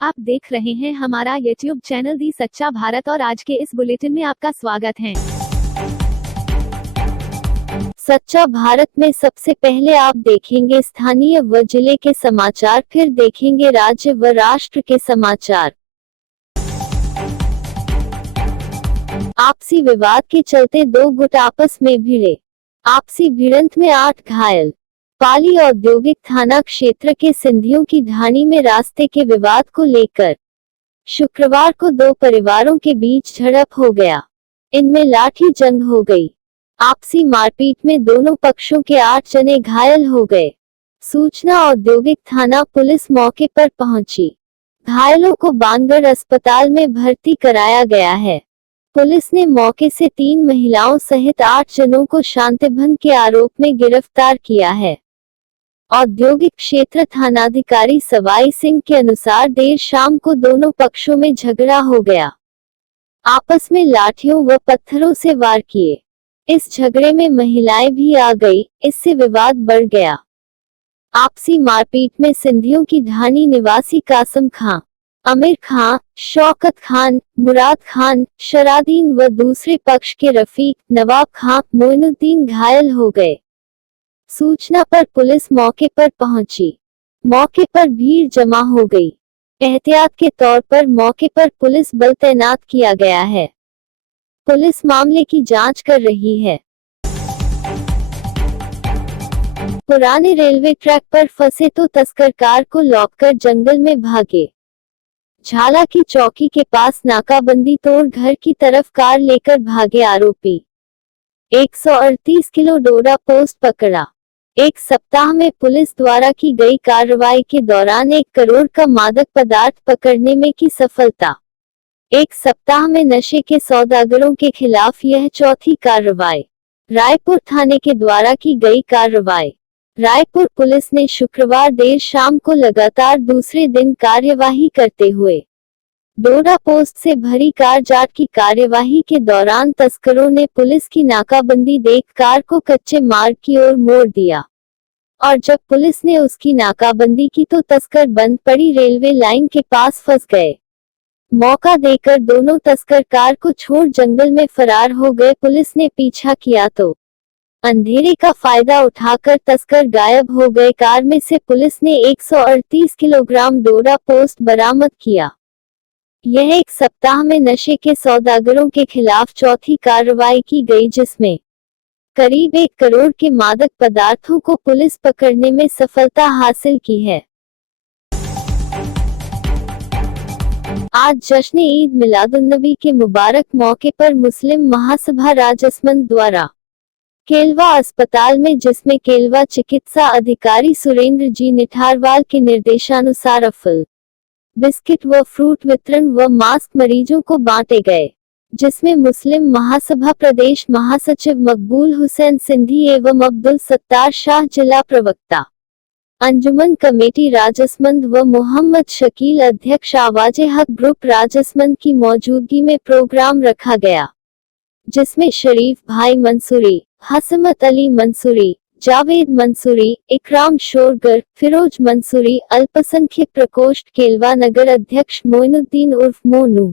आप देख रहे हैं हमारा YouTube चैनल दी सच्चा भारत और आज के इस बुलेटिन में आपका स्वागत है। सच्चा भारत में सबसे पहले आप देखेंगे स्थानीय व जिले के समाचार, फिर देखेंगे राज्य व राष्ट्र के समाचार। आपसी विवाद के चलते दो गुट आपस में भिड़े। आपसी भिड़ंत में 8 घायल। पाली औद्योगिक थाना क्षेत्र के सिंधियों की ढाणी में रास्ते के विवाद को लेकर शुक्रवार को दो परिवारों के बीच झड़प हो गया। इनमें लाठी जंग हो गई। आपसी मारपीट में दोनों पक्षों के 8 जने घायल हो गए। सूचना औद्योगिक थाना पुलिस मौके पर पहुंची। घायलों को बांगड़ अस्पताल में भर्ती कराया गया है। पुलिस ने मौके से 3 महिलाओं सहित 8 जनों को शांतिभंग के आरोप में गिरफ्तार किया है। औद्योगिक क्षेत्र थानाधिकारी सवाई सिंह के अनुसार देर शाम को दोनों पक्षों में झगड़ा हो गया। आपस में लाठियों व पत्थरों से वार किए। इस झगड़े में महिलाएं भी आ गई, इससे विवाद बढ़ गया। आपसी मारपीट में सिंधियों की ढाणी निवासी कासम खां, आमिर खां, शौकत खान, मुराद खान, शरादीन व दूसरे पक्ष के रफीक, नवाब खां, मोइनुद्दीन घायल हो गए। सूचना पर पुलिस मौके पर पहुंची। मौके पर भीड़ जमा हो गई। एहतियात के तौर पर मौके पर पुलिस बल तैनात किया गया है। पुलिस मामले की जांच कर रही है। पुराने रेलवे ट्रैक पर फंसे तो तस्कर कार को लौटकर जंगल में भागे। झाला की चौकी के पास नाकाबंदी तोड़ घर की तरफ कार लेकर भागे आरोपी। 138 किलो डोडा पोस्ट पकड़ा। एक सप्ताह में पुलिस द्वारा की गई कार्रवाई के दौरान 1 करोड़ का मादक पदार्थ पकड़ने में की सफलता। एक सप्ताह में नशे के सौदागरों के खिलाफ यह चौथी कार्रवाई। रायपुर थाने के द्वारा की गई कार्रवाई। रायपुर पुलिस ने शुक्रवार देर शाम को लगातार दूसरे दिन कार्यवाही करते हुए डोडा पोस्ट से भरी कार जाट की कार्यवाही के दौरान तस्करों ने पुलिस की नाकाबंदी देख कार को कच्चे मार्ग की ओर मोड़ दिया और जब पुलिस ने उसकी नाकाबंदी की तो तस्कर बंद पड़ी रेलवे लाइन के पास फंस गए। मौका देकर दोनों तस्कर कार को छोड़ जंगल में फरार हो गए। पुलिस ने पीछा किया तो अंधेरे का फायदा उठाकर तस्कर गायब हो गए। कार में से पुलिस ने 138 किलोग्राम डोडा पोस्ट बरामद किया। यह एक सप्ताह में नशे के सौदागरों के खिलाफ चौथी कार्रवाई की गई जिसमें करीब 1 करोड़ के मादक पदार्थों को पुलिस पकड़ने में सफलता हासिल की है। आज जश्न ईद मिलादुन्नबी के मुबारक मौके पर मुस्लिम महासभा राजसमंद द्वारा केलवा अस्पताल में, जिसमें केलवा चिकित्सा अधिकारी सुरेंद्र जी निठारवाल के निर्देशानुसार अफल, बिस्किट व फ्रूट वितरण व मास्क मरीजों को बांटे गए, जिसमें मुस्लिम महासभा प्रदेश महासचिव मकबूल हुसैन सिंधी एवं अब्दुल सत्तार शाह जिला प्रवक्ता, अंजुमन कमेटी राजसमंद व मोहम्मद शकील अध्यक्ष आवाज़े हक ग्रुप राजसमंद की मौजूदगी में प्रोग्राम रखा गया, जिसमें शरीफ भाई मंसूरी, हसमत अली मंसूरी, जावेद मंसूरी, इकराम शोरगर, फिरोज मंसूरी, अल्पसंख्यक प्रकोष्ठ केलवा नगर अध्यक्ष मोइनुद्दीन उर्फ मोनू,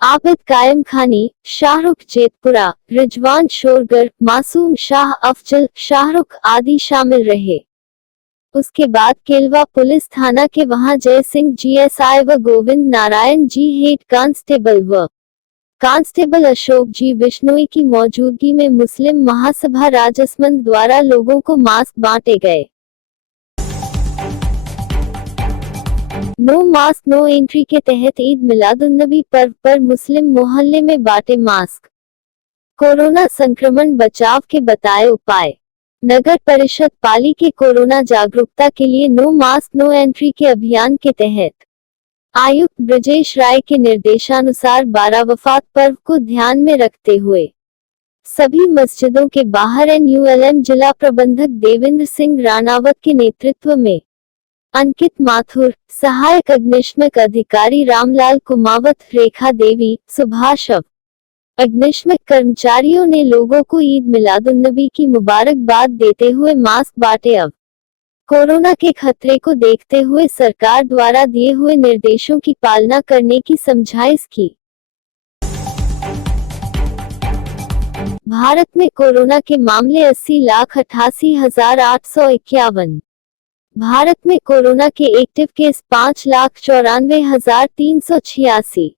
आबिद कायम खानी, शाहरुख जेतपुरा, रिजवान शोरगर, मासूम शाह, अफजल, शाहरुख आदि शामिल रहे। उसके बाद केलवा पुलिस थाना के वहां जय सिंह जीएसआई व गोविंद नारायण जी हेड कांस्टेबल व कांस्टेबल अशोक जी बिश्नोई की मौजूदगी में मुस्लिम महासभा राजसमंद द्वारा लोगों को मास्क बांटे गए। नो मास्क नो एंट्री के तहत ईद मिलादुन्नबी पर्व पर मुस्लिम मोहल्ले में बांटे मास्क। कोरोना संक्रमण बचाव के बताए उपाय। नगर परिषद पाली के कोरोना जागरूकता के लिए नो मास्क नो एंट्री के अभियान के तहत आयुक्त ब्रजेश राय के निर्देशानुसार 12 वफात पर्व को ध्यान में रखते हुए सभी मस्जिदों के बाहर NULM जिला प्रबंधक देवेंद्र सिंह राणावत के नेतृत्व में अंकित माथुर, सहायक अग्निशमक अधिकारी रामलाल कुमावत, रेखा देवी, सुभाष अग्निशमक कर्मचारियों ने लोगों को ईद मिलादुन्नबी की मुबारकबाद देते हुए मास्क बांटे। अब कोरोना के खतरे को देखते हुए सरकार द्वारा दिए हुए निर्देशों की पालना करने की समझाइश की। भारत में कोरोना के मामले 80,88,851। भारत में कोरोना के एक्टिव केस 5,94,386।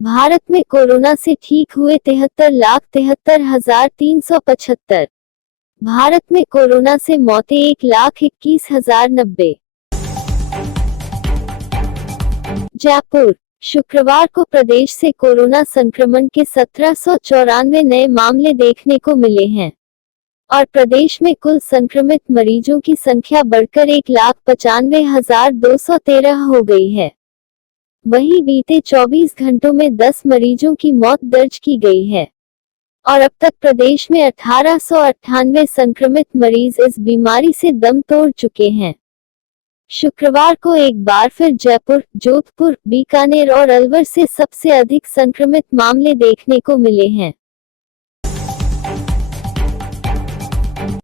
भारत में कोरोना से ठीक हुए 73,73,375। भारत में कोरोना से मौतें 1,21,090। जयपुर, शुक्रवार को प्रदेश से कोरोना संक्रमण के 1794 नए मामले देखने को मिले हैं और प्रदेश में कुल संक्रमित मरीजों की संख्या बढ़कर 1,95,213 हो गई है। वहीं बीते 24 घंटों में 10 मरीजों की मौत दर्ज की गई है और अब तक प्रदेश में 1898 संक्रमित मरीज इस बीमारी से दम तोड़ चुके हैं। शुक्रवार को एक बार फिर जयपुर, जोधपुर, बीकानेर और अलवर से सबसे अधिक संक्रमित मामले देखने को मिले हैं।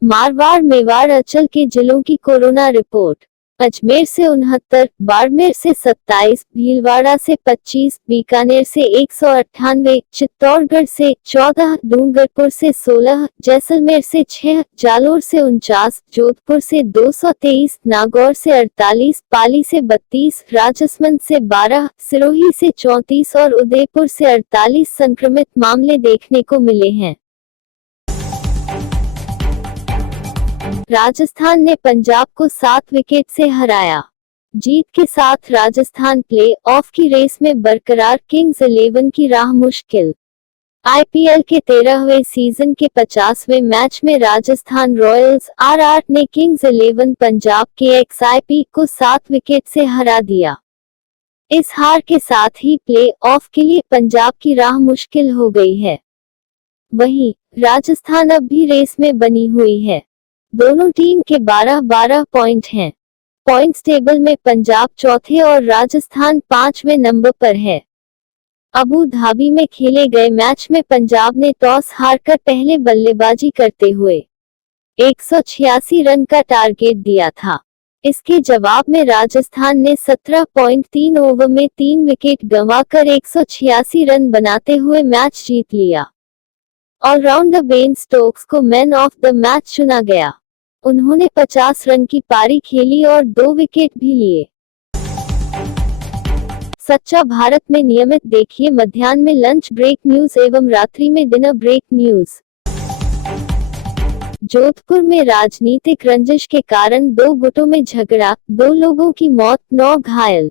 मारवाड़, मेवाड़, अंचल के जिलों की कोरोना रिपोर्ट। अजमेर से 69, बाड़मेर से 27, भीलवाड़ा से 25, बीकानेर से 198, चित्तौड़गढ़ से 14, डूंगरपुर से 16, जैसलमेर से 6, जालोर से 49, जोधपुर से 223, नागौर से 48, पाली से 32, राजसमंद से 12, सिरोही से 34 और उदयपुर से 48 संक्रमित मामले देखने को मिले हैं। राजस्थान ने पंजाब को 7 विकेट से हराया। जीत के साथ राजस्थान प्ले ऑफ की रेस में बरकरार, किंग्स 11 की राह मुश्किल। आईपीएल के 13वें सीजन के 50वें मैच में राजस्थान रॉयल्स आर ने किंग्स 11 पंजाब के एक्सआईपी को 7 विकेट से हरा दिया। इस हार के साथ ही प्ले ऑफ के लिए पंजाब की राह मुश्किल हो गई है। वहीं राजस्थान अब भी रेस में बनी हुई है। दोनों टीम के 12-12 पॉइंट हैं। पॉइंट्स टेबल में पंजाब चौथे और राजस्थान 5वें नंबर पर है। अबू धाबी में खेले गए मैच में पंजाब ने टॉस हारकर पहले बल्लेबाजी करते हुए 186 रन का टारगेट दिया था। इसके जवाब में राजस्थान ने 17.3 ओवर में 3 विकेट गंवाकर 186 रन बनाते हुए मैच जीत लिया। ऑलराउंडर बेन स्टोक्स को मैन ऑफ द मैच चुना गया। उन्होंने 50 रन की पारी खेली और 2 विकेट भी लिए। सच्चा भारत में नियमित देखिए मध्याह्न में लंच ब्रेक न्यूज एवं रात्रि में डिनर ब्रेक न्यूज। जोधपुर में राजनीतिक रंजिश के कारण 2 गुटों में झगड़ा, 2 लोगों की मौत, 9 घायल।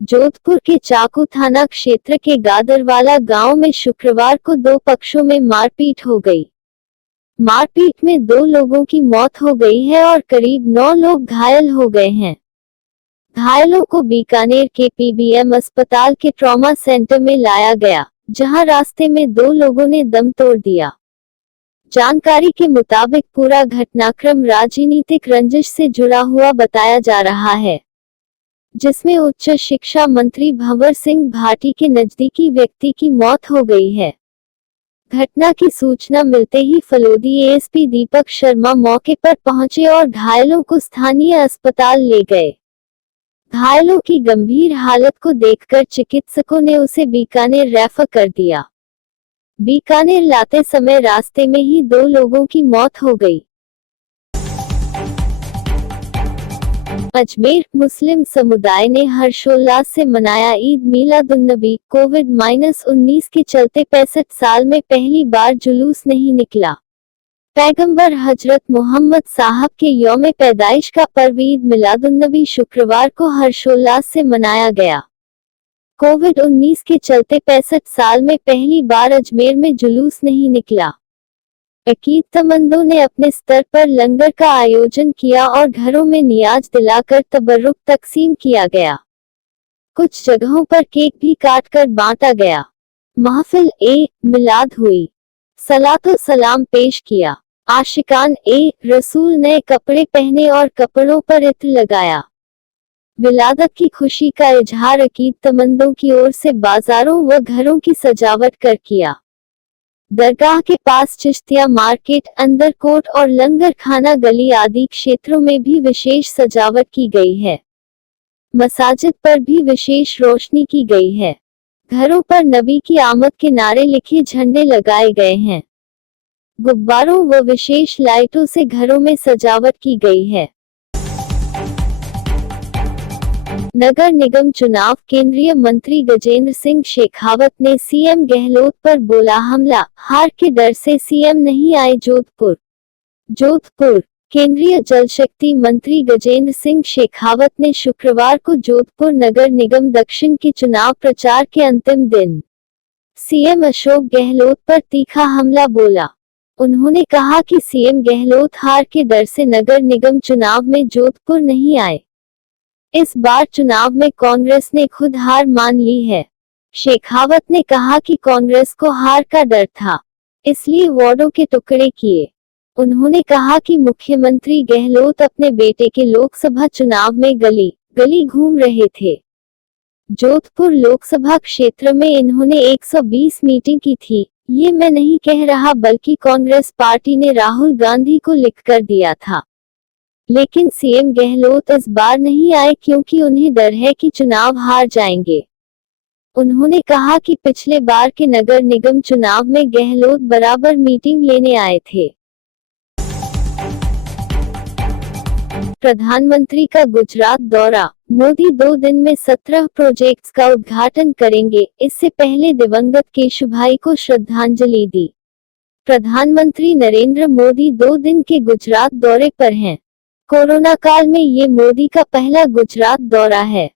जोधपुर के चाकू थाना क्षेत्र के गादरवाला गांव में शुक्रवार को 2 पक्षों में मारपीट हो गई। मारपीट में 2 लोगों की मौत हो गई है और करीब 9 लोग घायल हो गए हैं। घायलों को बीकानेर के पीबीएम अस्पताल के ट्रॉमा सेंटर में लाया गया, जहां रास्ते में 2 लोगों ने दम तोड़ दिया। जानकारी के मुताबिक पूरा घटनाक्रम राजनीतिक रंजिश से जुड़ा हुआ बताया जा रहा है, जिसमें उच्च शिक्षा मंत्री भंवर सिंह भाटी के नजदीकी व्यक्ति की मौत हो गई है। घटना की सूचना मिलते ही फलोदी एएसपी दीपक शर्मा मौके पर पहुंचे और घायलों को स्थानीय अस्पताल ले गए। घायलों की गंभीर हालत को देखकर चिकित्सकों ने उसे बीकानेर रेफर कर दिया। बीकानेर लाते समय रास्ते में ही 2 लोगों की मौत हो गई। अजमेर, मुस्लिम समुदाय ने हर्षोल्लास से मनाया ईद मिलादुन्नबी। कोविड-19 के चलते 65 साल में पहली बार जुलूस नहीं निकला। पैगंबर हजरत मोहम्मद साहब के यौम पैदाइश का पर्व ईद मिलादुन्नबी शुक्रवार को हर्षोल्लास से मनाया गया। कोविड-19 के चलते 65 साल में पहली बार अजमेर में जुलूस नहीं निकला। अकीदतमंदों ने अपने स्तर पर लंगर का आयोजन किया और घरों में नियाज दिलाकर तबर्रुक तकसीम किया गया। कुछ जगहों पर केक भी काटकर बांटा गया। महफिल मिलाद हुई। सलातो सलाम पेश किया। आशिकान रसूल नए कपड़े पहने और कपड़ों पर इत्र लगाया। विलादत की खुशी का इजहार अकीदतमंदों की ओर से बाजारों व घरों की सजावट कर किया। दरगाह के पास चिश्तिया मार्केट, अंदरकोट और लंगर खाना गली आदि क्षेत्रों में भी विशेष सजावट की गई है। मसाजिद पर भी विशेष रोशनी की गई है। घरों पर नबी की आमद के नारे लिखे झंडे लगाए गए हैं। गुब्बारों व विशेष लाइटों से घरों में सजावट की गई है। नगर निगम चुनाव, केंद्रीय मंत्री गजेंद्र सिंह शेखावत ने सीएम गहलोत पर बोला हमला, हार के डर से सीएम नहीं आए जोधपुर। जोधपुर, केंद्रीय जल शक्ति मंत्री गजेंद्र सिंह शेखावत ने शुक्रवार को जोधपुर नगर निगम दक्षिण के चुनाव प्रचार के अंतिम दिन सीएम अशोक गहलोत पर तीखा हमला बोला। उन्होंने कहा कि सीएम गहलोत हार के डर से नगर निगम चुनाव में जोधपुर नहीं आए। इस बार चुनाव में कांग्रेस ने खुद हार मान ली है। शेखावत ने कहा कि कांग्रेस को हार का डर था, इसलिए वार्डों के टुकड़े किए। उन्होंने कहा कि मुख्यमंत्री गहलोत अपने बेटे के लोकसभा चुनाव में गली गली घूम रहे थे। जोधपुर लोकसभा क्षेत्र में इन्होंने 120 मीटिंग की थी। ये मैं नहीं कह रहा, बल्कि कांग्रेस पार्टी ने राहुल गांधी को लिखकर दिया था। लेकिन सीएम गहलोत इस बार नहीं आए क्योंकि उन्हें डर है कि चुनाव हार जाएंगे। उन्होंने कहा कि पिछले बार के नगर निगम चुनाव में गहलोत बराबर मीटिंग लेने आए थे। प्रधानमंत्री का गुजरात दौरा, मोदी 2 दिन में 17 प्रोजेक्ट्स का उद्घाटन करेंगे। इससे पहले दिवंगत केशुभाई को श्रद्धांजलि दी। प्रधानमंत्री नरेंद्र मोदी 2 दिन के गुजरात दौरे पर हैं। कोरोना काल में ये मोदी का पहला गुजरात दौरा है।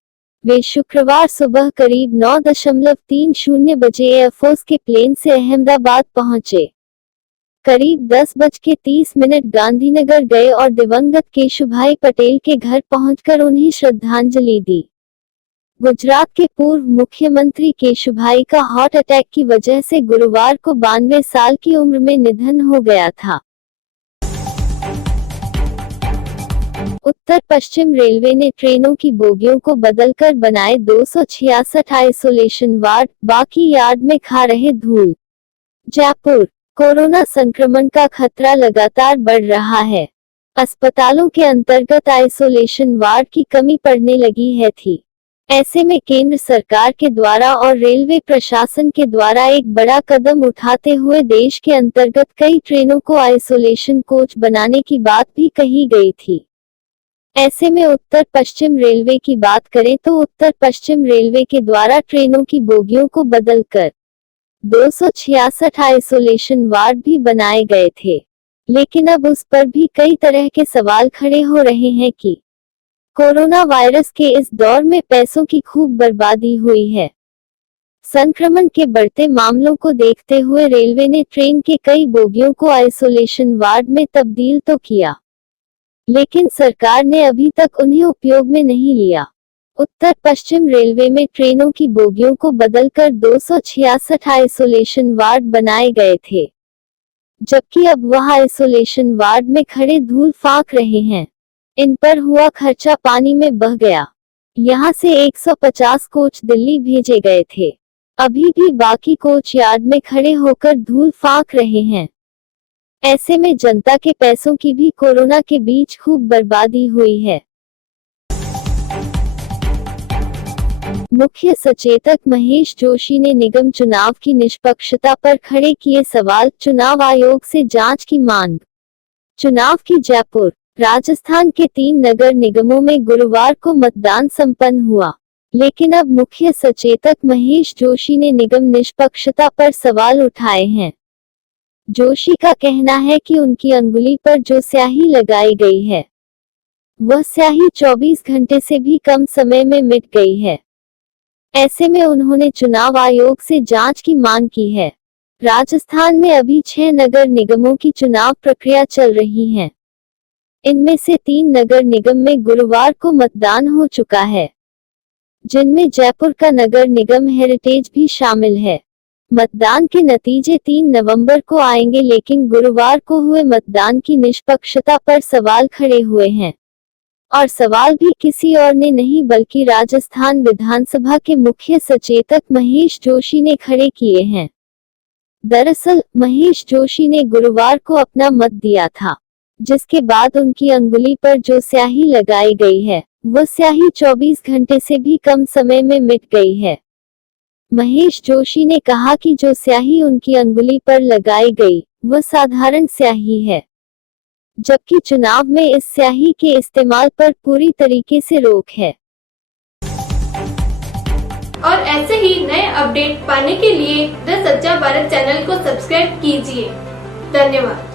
वे शुक्रवार सुबह करीब 9:30 बजे एयरफोर्स के प्लेन से अहमदाबाद पहुंचे। करीब 10:30 गांधीनगर गए और दिवंगत केशुभाई पटेल के घर पहुंचकर उन्हें श्रद्धांजलि दी। गुजरात के पूर्व मुख्यमंत्री केशुभाई का हार्ट अटैक की वजह से गुरुवार को 92 साल की उम्र में निधन हो गया था। उत्तर पश्चिम रेलवे ने ट्रेनों की बोगियों को बदलकर बनाए 266 आइसोलेशन वार्ड, बाकी यार्ड में खा रहे धूल। जयपुर, कोरोना संक्रमण का खतरा लगातार बढ़ रहा है। अस्पतालों के अंतर्गत आइसोलेशन वार्ड की कमी पड़ने लगी है थी। ऐसे में केंद्र सरकार के द्वारा और रेलवे प्रशासन के द्वारा एक बड़ा कदम उठाते हुए देश के अंतर्गत कई ट्रेनों को आइसोलेशन कोच बनाने की बात भी कही गई थी। ऐसे में उत्तर पश्चिम रेलवे की बात करें तो उत्तर पश्चिम रेलवे के द्वारा ट्रेनों की बोगियों को बदलकर 266 आइसोलेशन वार्ड भी बनाए गए थे। लेकिन अब उस पर भी कई तरह के सवाल खड़े हो रहे हैं कि कोरोना वायरस के इस दौर में पैसों की खूब बर्बादी हुई है। संक्रमण के बढ़ते मामलों को देखते हुए रेलवे ने ट्रेन के कई बोगियों को आइसोलेशन वार्ड में तब्दील तो किया, लेकिन सरकार ने अभी तक उन्हें उपयोग में नहीं लिया। उत्तर पश्चिम रेलवे में ट्रेनों की बोगियों को बदलकर 266 आइसोलेशन वार्ड बनाए गए थे, जबकि अब वह आइसोलेशन वार्ड में खड़े धूल फाँक रहे हैं। इन पर हुआ खर्चा पानी में बह गया। यहां से 150 कोच दिल्ली भेजे गए थे। अभी भी बाकी कोच यार्ड में खड़े होकर धूल फाँक रहे हैं। ऐसे में जनता के पैसों की भी कोरोना के बीच खूब बर्बादी हुई है। मुख्य सचेतक महेश जोशी ने निगम चुनाव की निष्पक्षता पर खड़े किए सवाल, चुनाव आयोग से जांच की मांग। चुनाव की जयपुर, राजस्थान के 3 नगर निगमों में गुरुवार को मतदान संपन्न हुआ, लेकिन अब मुख्य सचेतक महेश जोशी ने निगम निष्पक्षता पर सवाल उठाए हैं। जोशी का कहना है कि उनकी अंगुली पर जो स्याही लगाई गई है, वह स्याही 24 घंटे से भी कम समय में मिट गई है। ऐसे में उन्होंने चुनाव आयोग से जांच की मांग की है। राजस्थान में अभी 6 नगर निगमों की चुनाव प्रक्रिया चल रही है। इनमें से 3 नगर निगम में गुरुवार को मतदान हो चुका है, जिनमें जयपुर का नगर निगम हेरिटेज भी शामिल है। मतदान के नतीजे 3 नवंबर को आएंगे, लेकिन गुरुवार को हुए मतदान की निष्पक्षता पर सवाल खड़े हुए हैं। और सवाल भी किसी और ने नहीं बल्कि राजस्थान विधानसभा के मुख्य सचेतक महेश जोशी ने खड़े किए हैं। दरअसल महेश जोशी ने गुरुवार को अपना मत दिया था, जिसके बाद उनकी अंगुली पर जो स्याही लगाई गई है, वो स्याही 24 घंटे से भी कम समय में मिट गई है। महेश जोशी ने कहा कि जो स्याही उनकी अंगुली पर लगाई गई, वो साधारण स्याही है, जबकि चुनाव में इस स्याही के इस्तेमाल पर पूरी तरीके से रोक है। और ऐसे ही नए अपडेट पाने के लिए द सच्चा भारत चैनल को सब्सक्राइब कीजिए। धन्यवाद।